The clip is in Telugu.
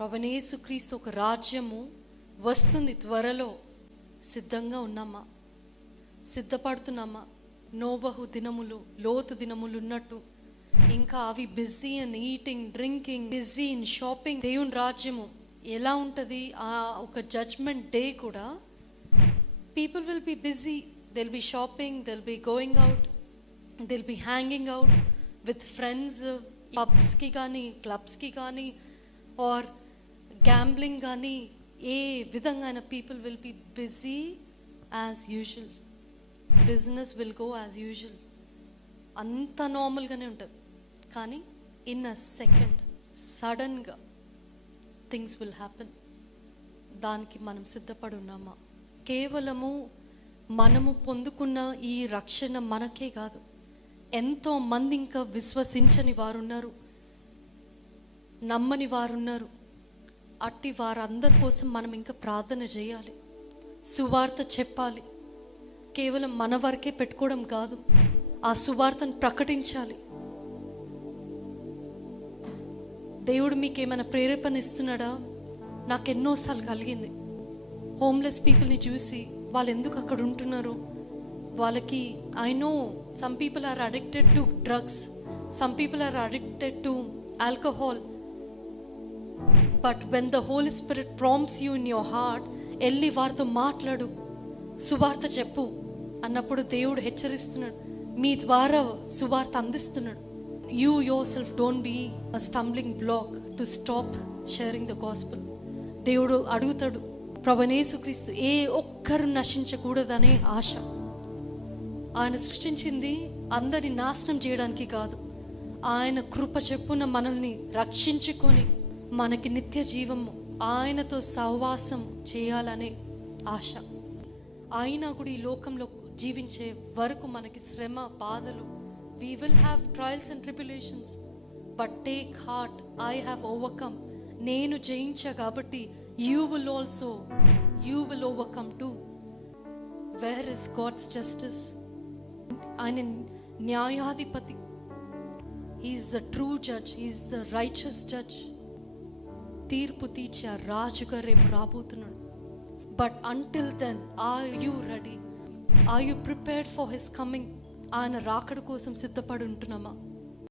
ప్రభువైన యేసుక్రీస్తు ఒక రాజ్యము వస్తుంది త్వరలో. సిద్ధంగా ఉన్నామా? సిద్ధపడుతున్నామా? నోబహు దినములు, లోతు దినములు ఉన్నట్టు ఇంకా అవి busy in eating, drinking, busy in shopping. దేవుని రాజ్యము ఎలా ఉంటుంది? ఆ ఒక జడ్జ్మెంట్ డే కూడా people will be busy, they'll be shopping, they'll be going out, they'll be hanging out with friends, పబ్స్కి కానీ క్లబ్స్కి కానీ ఆర్ గ్యాంబ్లింగ్ కానీ, ఏ విధంగా people will be busy as usual. Business will go as usual. అంత నార్మల్గానే ఉంటుంది. కానీ ఇన్ అ సెకండ్ సడన్గా థింగ్స్ విల్ హ్యాపెన్. దానికి మనం సిద్ధపడి ఉన్నామా? కేవలము మనము పొందుకున్న ఈ రక్షణ మనకే కాదు, ఎంతో మంది ఇంకా విశ్వసించని వారున్నారు, నమ్మని వారున్నారు. అట్టి వారందరి కోసం మనం ఇంకా ప్రార్థన చేయాలి, సువార్త చెప్పాలి. కేవలం మన వరకే పెట్టుకోవడం కాదు, ఆ సువార్తను ప్రకటించాలి. దేవుడు మీకేమైనా ప్రేరేపణ ఇస్తున్నాడా? నాకు ఎన్నోసార్లు కలిగింది. హోమ్లెస్ పీపుల్ని చూసి వాళ్ళు ఎందుకు అక్కడ ఉంటున్నారు, వాళ్ళకి I know some people are addicted to drugs, some people are addicted to alcohol. But when the holy spirit prompts you in your heart, వెళ్ళి వారితో మాట్లాడు, సువార్త చెప్పు అన్నప్పుడు దేవుడు హెచ్చరిస్తున్నాడు, మీ ద్వారా సువార్త అందిస్తున్నాడు. You yourself don't be a stumbling block to stop sharing the gospel. దేవుడు అడుగుతాడు, ప్రభువైన యేసుక్రీస్తు ఏ ఒక్కరు నశించకూడదనే ఆశ. ఆయన సృష్టించింది అందరిని నాశనం చేయడానికి కాదు, ఆయన కృప చెప్పున మనల్ని రక్షించుకొని మనకి నిత్య జీవము, ఆయనతో సహవాసం చేయాలనే ఆశ. అయినా కూడా ఈ లోకంలో జీవించే వరకు మనకి శ్రమ, బాధలు, we will have trials and tribulations, but take heart, I have overcome. నేను జయించా కాబట్టి you will overcome too. Where is God's justice? ఆయన న్యాయాధిపతి, he is the true judge, he is the righteous judge. తీర్పు తీర్చే రాజుగా రేపు రాబోతున్నాడు. But until then, are you ready? Are you prepared for his coming? ఆయన రాకడ కోసం సిద్ధపడి ఉంటున్నామా?